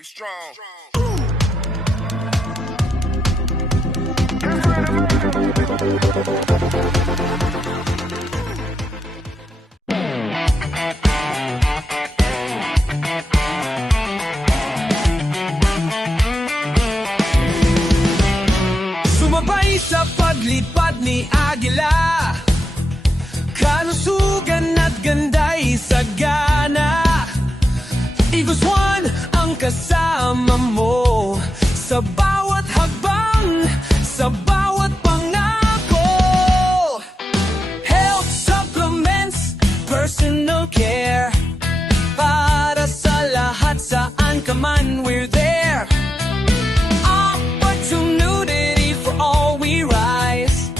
You strong. Sumabay sa paglipad ni Agila, kalusugan at ganda'y sagana. Eagles One ang kasama mo sa bawat hakbang, sa bawat pangako. Health supplements, personal care, para sa lahat saan ka man, we're there. Opportunity for all we rise.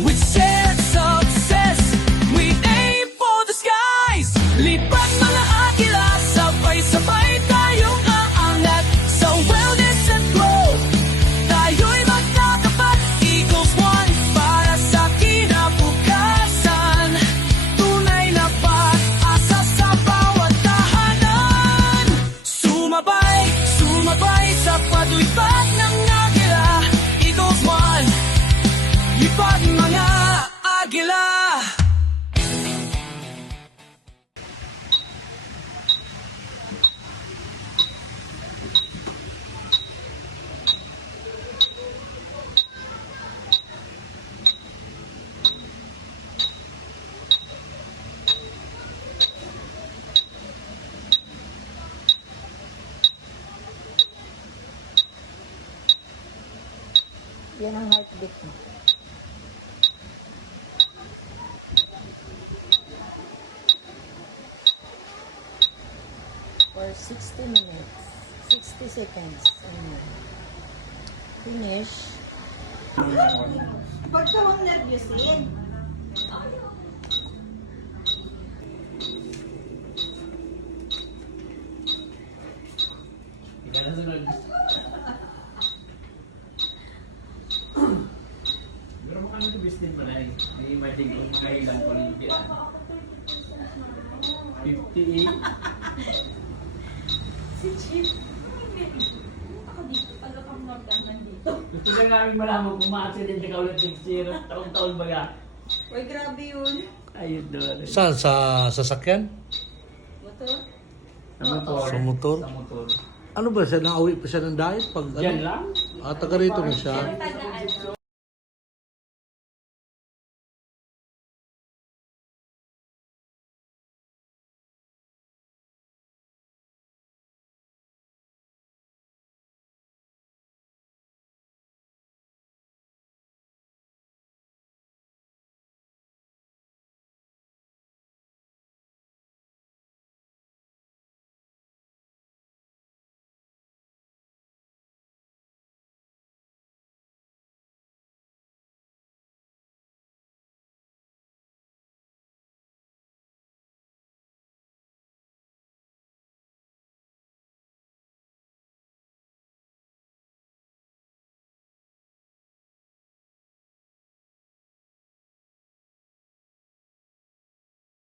With shared success, we aim for the skies. Lipat mga agila, sabay-sabay tayong aangat sa wellness and growth. Tayo'y magkatapat, Eagles One, para sa kinabukasan. Tunay na pag-asa sa bawat tahanan. Sumabay, sumabay sa paglipad ng agila, Eagles One, lipad mga agila. Yan ang heartbeat mo. For 60 minutes. 60 seconds. Ayan. Finish. Huwag ka huwag nervyusin. Pero mukha nito business pa na eh. May imagine kung mga ilang Olympian. 58. Si Chief, ako dito, pala kang nagdangan dito. Gusto lang namin malaman kung ma-accident ka ulit next year. Taon-taon baga. Uy, grabe yun. Ayun doon. Saan? Sa sasakyan? Motor? Sa motor. Sa motor? Sa motor. Ano ba siya? Nauwi pa siya ng diet? Pag, Diyan ano? lang? Taga rito na siya. Tagaan.